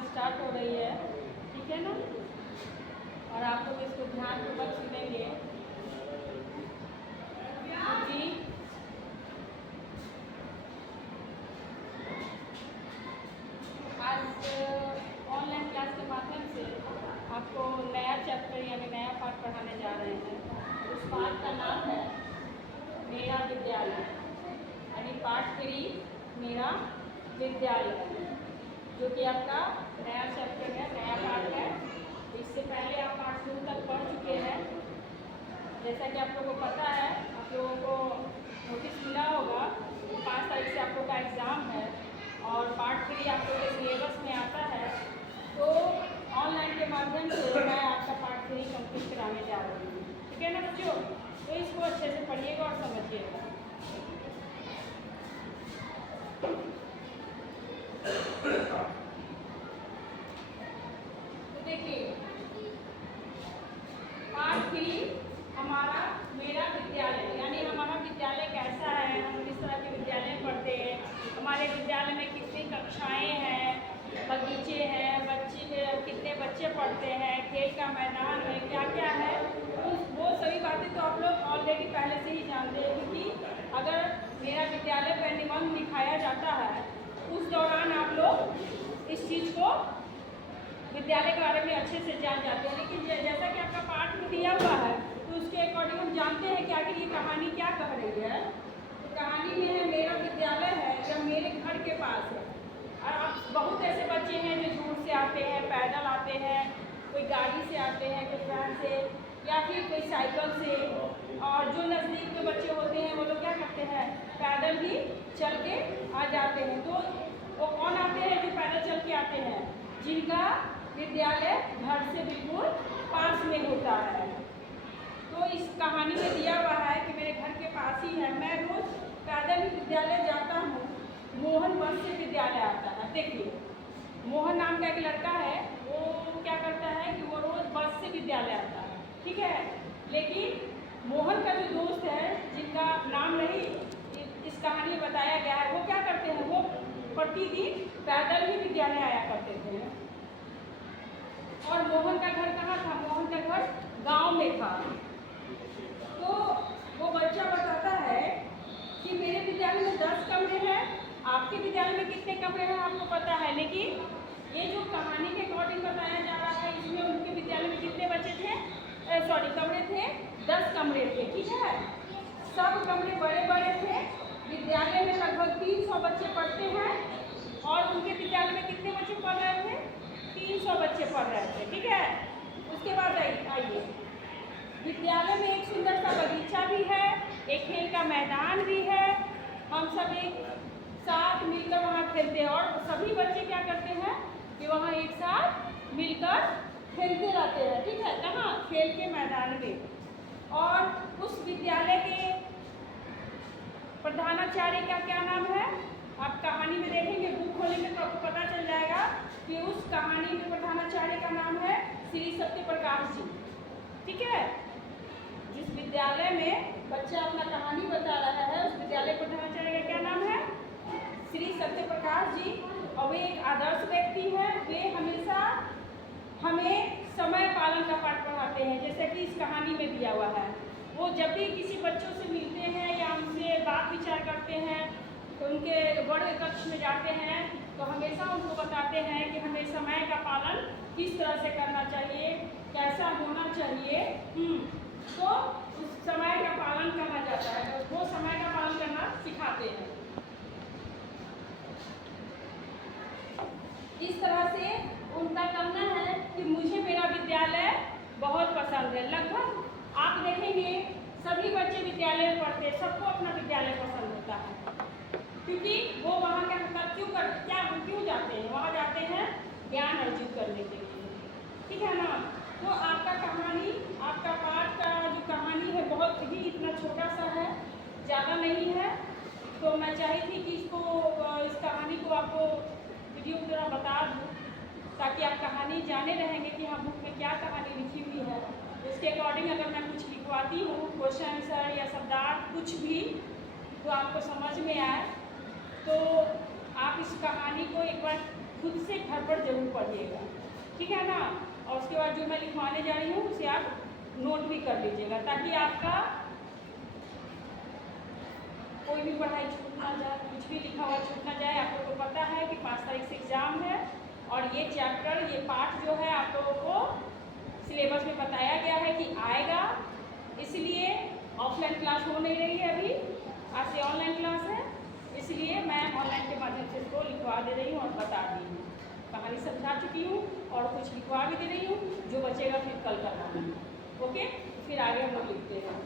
Class start हो रही है, ठीक है ना। और आप लोग इसको ध्यानपूर्वक सुनेंगे क्योंकि आज ऑनलाइन क्लास के माध्यम से आपको नया चैप्टर यानी नया पाठ पढ़ाने जा रहे हैं। उस पाठ का नाम है मेरा विद्यालय, यानी पाठ 3 मेरा विद्यालय, जो कि आपका नया चैप्टर है, नया पाठ है। इससे पहले आप पाठ 2 तक पढ़ चुके हैं। जैसा कि आप लोगों को पता है, आप लोगों को नोटिस मिला होगा 5 तारीख से आप लोगों का एग्ज़ाम है और पार्ट 3 आप लोगों के सिलेबस में आता है। तो ऑनलाइन के माध्यम से मैं आपका पार्ट 3 कंप्लीट कराने जा रही हूँ, ठीक है ना बच्चों। तो इसको अच्छे से पढ़िएगा और समझिएगा। तो देखिए, पार्ट 3 हमारा मेरा विद्यालय, यानी हमारा विद्यालय कैसा है, हम किस तरह के विद्यालय में पढ़ते हैं, हमारे विद्यालय में कितनी कक्षाएं हैं, बगीचे हैं, कितने बच्चे पढ़ते हैं, खेल का मैदान है, क्या क्या है, वो सभी बातें तो आप लोग ऑलरेडी पहले से ही जानते हैं। क्योंकि अगर मेरा विद्यालय पर निबंध लिखाया जाता है उस दौरान आप लोग इस चीज़ को विद्यालय के बारे में अच्छे से जान जाते हैं। लेकिन जैसा कि आपका पाठ में दिया हुआ है तो उसके अकॉर्डिंग हम जानते हैं कि आखिर ये कहानी क्या कह रही है। तो कहानी में है मेरा विद्यालय है या मेरे घर के पास है। और आप बहुत ऐसे बच्चे हैं जो दूर से आते हैं, पैदल आते हैं, कोई गाड़ी से आते हैं, कोई वैन से या फिर कोई साइकिल से। और जो नज़दीक में बच्चे होते हैं वो लोग क्या करते हैं, पैदल ही चल के आ जाते हैं। तो वो कौन आते हैं जो पैदल चल के आते हैं, जिनका विद्यालय घर से बिल्कुल पास में होता है। तो इस कहानी में दिया हुआ है कि मेरे घर के पास ही है, मैं रोज़ पैदल ही विद्यालय जाता हूँ, मोहन बस से विद्यालय आता है। देखिए, मोहन नाम का एक लड़का है, वो क्या करता है कि वो रोज़ बस से विद्यालय आता है, ठीक है। लेकिन मोहन का जो दोस्त है, जिनका नाम नहीं इस कहानी में बताया गया है, वो क्या करते हैं, वो प्रतिदिन पैदल ही विद्यालय आया करते थे। और मोहन का घर कहाँ था, मोहन का घर गांव में था। तो वो बच्चा बताता है कि मेरे विद्यालय में 10 कमरे हैं, आपके विद्यालय में कितने कमरे हैं आपको पता है। लेकिन ये जो कहानी के अकॉर्डिंग बताया जा रहा है, इसमें उनके विद्यालय में कितने बच्चे थे, कमरे थे, 10 कमरे थे, ठीक है। सब कमरे बड़े बड़े थे। विद्यालय में लगभग 300 बच्चे पढ़ते हैं और उनके विद्यालय में कितने बच्चे पढ़ रहे थे, 300 बच्चे पढ़ रहे थे, ठीक है। उसके बाद आइए, विद्यालय में एक सुंदर सा बगीचा भी है, एक खेल का मैदान भी है। हम सब एक साथ मिलकर वहाँ खेलते हैं और सभी बच्चे क्या करते हैं कि वहाँ एक साथ मिलकर खेलते रहते हैं, ठीक है। कहाँ, खेल के मैदान में। और उस विद्यालय के प्रधानाचार्य का क्या नाम है, आप कहानी में देखेंगे, बुक खोलेंगे तो आपको पता चल जाएगा कि उस कहानी में प्रधानाचार्य का नाम है श्री सत्य प्रकाश जी, ठीक है। जिस विद्यालय में बच्चा अपना कहानी बता रहा है, उस विद्यालय प्रधानाचार्य का क्या नाम है, श्री सत्य प्रकाश जी। और वे एक आदर्श व्यक्ति हैं। वे हमेशा हमें समय पालन का पाठ पढ़ाते हैं, जैसे कि इस कहानी में दिया हुआ है। वो जब भी किसी बच्चों से मिलते हैं या उनसे बात विचार करते हैं, तो उनके बड़े कक्ष में जाते हैं तो हमेशा उनको बताते हैं कि हमें समय का पालन किस तरह से करना चाहिए, कैसा होना चाहिए। तो उस समय का पालन करना जाता है, वो समय का पालन करना सिखाते हैं। इस तरह से उनका कहना है कि मुझे मेरा विद्यालय बहुत पसंद है। लगभग आप देखेंगे सभी बच्चे विद्यालय में पढ़ते हैं, सबको अपना विद्यालय पसंद होता है। क्योंकि वो वहाँ क्या क्यों जाते हैं, वहाँ जाते हैं ज्ञान अर्जित करने के लिए, ठीक है ना। तो आपका कहानी, आपका पाठ का जो कहानी है बहुत ही इतना छोटा सा है, ज़्यादा नहीं है। तो मैं चाही थी कि इस कहानी को आपको वीडियो की तरह बता दूँ, ताकि आप कहानी जाने रहेंगे कि हाँ बुक में क्या कहानी लिखी हुई है। उसके अकॉर्डिंग अगर मैं कुछ लिखवाती हूँ, क्वेश्चन आंसर या शब्दार्थ कुछ भी, तो आपको समझ में आए। तो आप इस कहानी को एक बार खुद से घर पर जरूर पढ़िएगा, ठीक है ना। और उसके बाद जो मैं लिखवाने जा रही हूँ उसे आप नोट भी कर लीजिएगा, ताकि आपका कोई भी पढ़ाई छूट ना जाए, कुछ भी लिखा हुआ छूट ना जाए। आप लोगों को पता है कि 5 तारीख से एग्ज़ाम है, और ये चैप्टर, ये पाठ जो है आप लोगों को सिलेबस में बताया गया है कि आएगा। इसलिए ऑफलाइन क्लास हो नहीं रही है अभी, आज से ऑनलाइन क्लास है, इसलिए मैं ऑनलाइन के माध्यम से इसको लिखवा दे रही हूँ और बता दी हूँ। कहानी समझा चुकी हूँ और कुछ लिखवा भी दे रही हूँ, जो बचेगा फिर कल करना है। ओके, फिर आगे हम लोग लिखते हैं।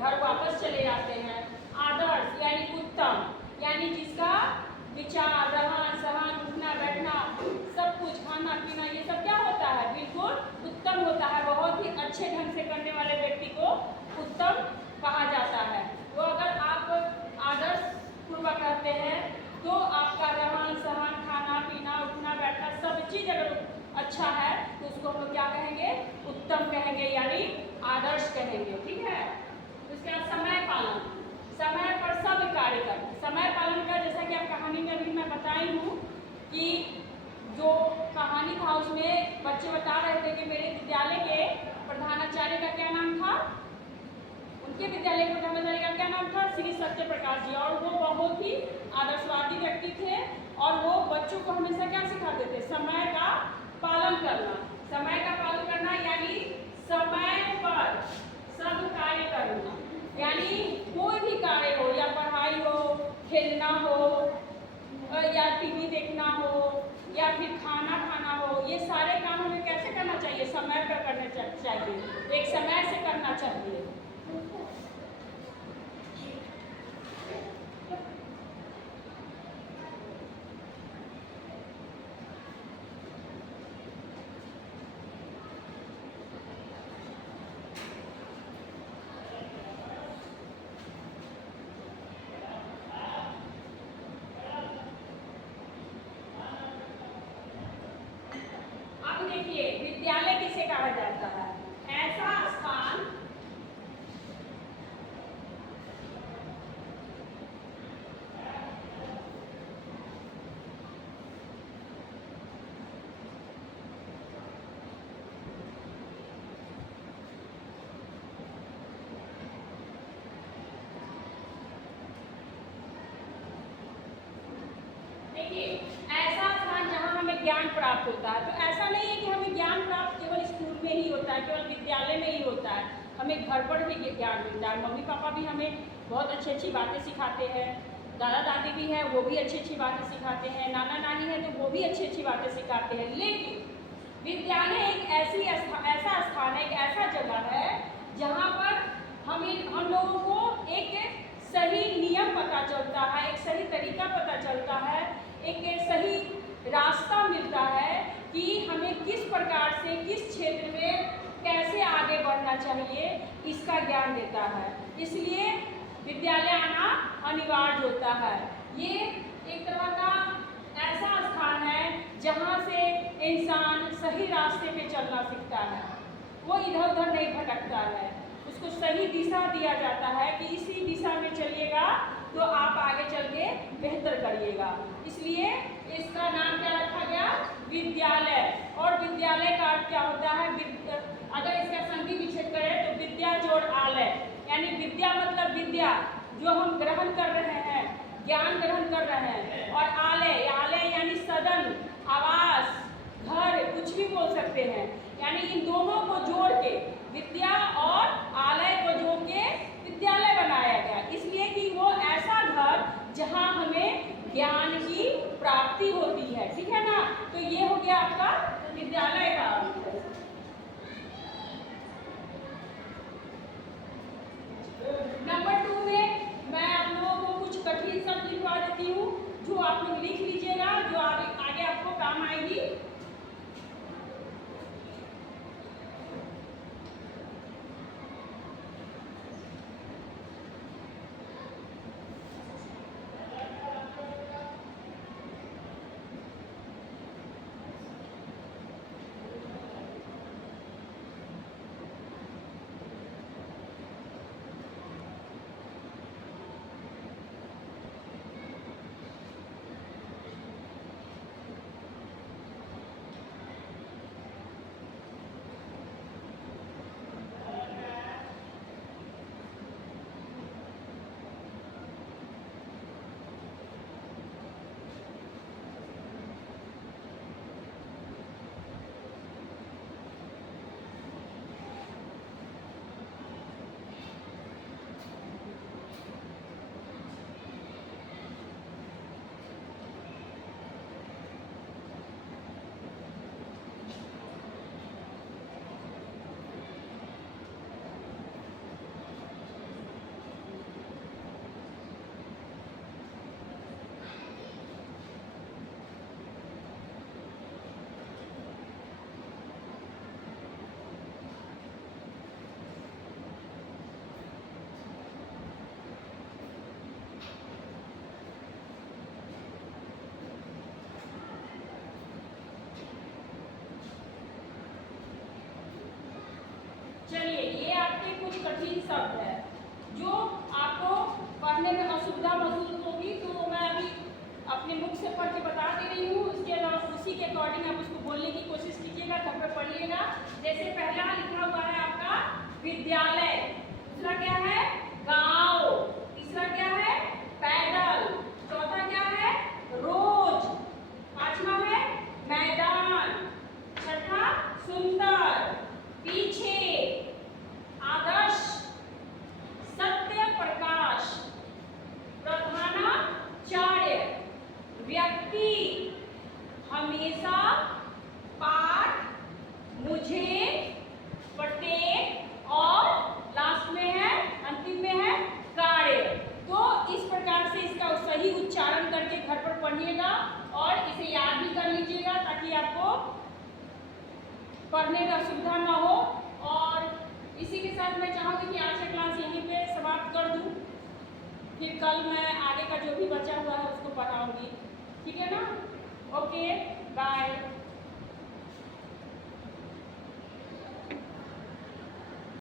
घर वापस चले जाते हैं। आदर्श यानी उत्तम, यानी जिसका विचार, रहन सहन, उठना बैठना, सब कुछ, खाना पीना, ये सब क्या होता है, बिल्कुल उत्तम होता है। बहुत ही अच्छे ढंग से करने वाले व्यक्ति को उत्तम कहा जाता है। तो अगर आप आदर्श पूर्वक रहते हैं तो आपका रहन सहन, खाना पीना, उठना बैठना, सब चीज़ अगर अच्छा है तो उसको हम लोग क्या कहेंगे, उत्तम कहेंगे, यानी आदर्श कहेंगे। ठीक है। उसके बाद समय पालन, समय पर सब कार्य करना। समय पालन का जैसा कि आप कहानी में अभी मैं बताई हूँ कि जो कहानी था उसमें बच्चे बता रहे थे कि मेरे विद्यालय के प्रधानाचार्य का क्या नाम था, उनके विद्यालय के प्रधानाचार्य का क्या नाम था, श्री सत्य प्रकाश जी। और वो बहुत ही आदर्शवादी व्यक्ति थे और वो बच्चों को हमेशा क्या सिखाते थे, समय का पालन करना। समय का पालन करना यानी समय पर सब कार्य करना, यानी कोई भी कार्य हो, या पढ़ाई हो, खेलना हो, या टीवी देखना हो, या फिर खाना खाना हो, ये सारे काम हमें कैसे करना चाहिए, समय पर करना चाहिए, एक समय से करना चाहिए। देखिए विद्यालय किसे कहा जाता है, ऐसा स्थान ज्ञान प्राप्त होता है। तो ऐसा नहीं है कि हमें ज्ञान प्राप्त केवल स्कूल में ही होता है, केवल विद्यालय में ही होता है, हमें घर पर भी ज्ञान मिलता है। मम्मी पापा भी हमें बहुत अच्छी अच्छी बातें सिखाते हैं, दादा दादी भी हैं वो भी अच्छी अच्छी बातें सिखाते हैं, नाना नानी है तो वो भी अच्छी अच्छी बातें सिखाते हैं। लेकिन विद्यालय एक ऐसा स्थान है, एक ऐसा जगह है जहाँ पर हम लोगों को एक सही नियम पता चलता है, एक सही तरीका पता चलता है, एक सही रास्ता मिलता है कि हमें किस प्रकार से किस क्षेत्र में कैसे आगे बढ़ना चाहिए, इसका ज्ञान देता है। इसलिए विद्यालय आना अनिवार्य होता है। ये एक तरह का ऐसा स्थान है जहाँ से इंसान सही रास्ते पे चलना सीखता है, वो इधर उधर नहीं भटकता है, उसको सही दिशा दिया जाता है कि इसी दिशा में चलिएगा तो आप आगे चल के बेहतर करिएगा। इसलिए इसका नाम क्या रखा गया? विद्यालय। और विद्यालय का अर्थ क्या होता है? अगर इसका संधि विच्छेद करें तो विद्या जोड़ आलय, यानी विद्या मतलब विद्या जो हम ग्रहण कर रहे हैं, ज्ञान ग्रहण कर रहे हैं, और आलय, आलय यानी सदन, आवास, घर, कुछ भी बोल सकते हैं, यानी इन दोनों को जोड़ के विद्या और आलय को जोड़ के विद्यालय बनाया गया। इसलिए कि वो ऐसा घर जहाँ हमें ज्ञान की प्राप्ति होती है, ठीक है ना। तो ये हो गया आपका विद्यालय का। नंबर 2 में मैं आप लोगों को कुछ कठिन शब्द लिखवा देती हूँ, जो आप लोग लिख लीजिएगा, जो आगे आपको काम आएगी। चलिए, ये आपके कुछ कठिन शब्द है जो आपको पढ़ने में असुविधा महसूस होगी, तो मैं अभी अपने मुख से पढ़ के बता दे रही हूँ। उसके अलावा उसी के अकॉर्डिंग आप उसको बोलने की कोशिश कीजिएगा, घर पर पढ़िएगा। जैसे पहला लिखा हुआ है आपका विद्यालय, दूसरा क्या है? गांव, तीसरा क्या है? पैदल, चौथा क्या है? रोज, पांचवा है मैदान, छठा सुंदर, पीछे, आदर्श, सत्य प्रकाश, प्रधानाचार्य, व्यक्ति, हमेशा, पाठ, मुझे, प्रत्येक, और लास्ट में है, अंतिम में है कार्य। तो इस प्रकार से इसका सही उच्चारण करके घर पर पढ़िएगा और इसे याद भी कर लीजिएगा, ताकि आपको पढ़ने में असुविधा ना हो। और इसी के साथ मैं चाहूँगी कि आज का क्लास यहीं पे समाप्त कर दूँ, फिर कल मैं आगे का जो भी बचा हुआ है उसको पढ़ाऊँगी, ठीक है ना। Okay, bye.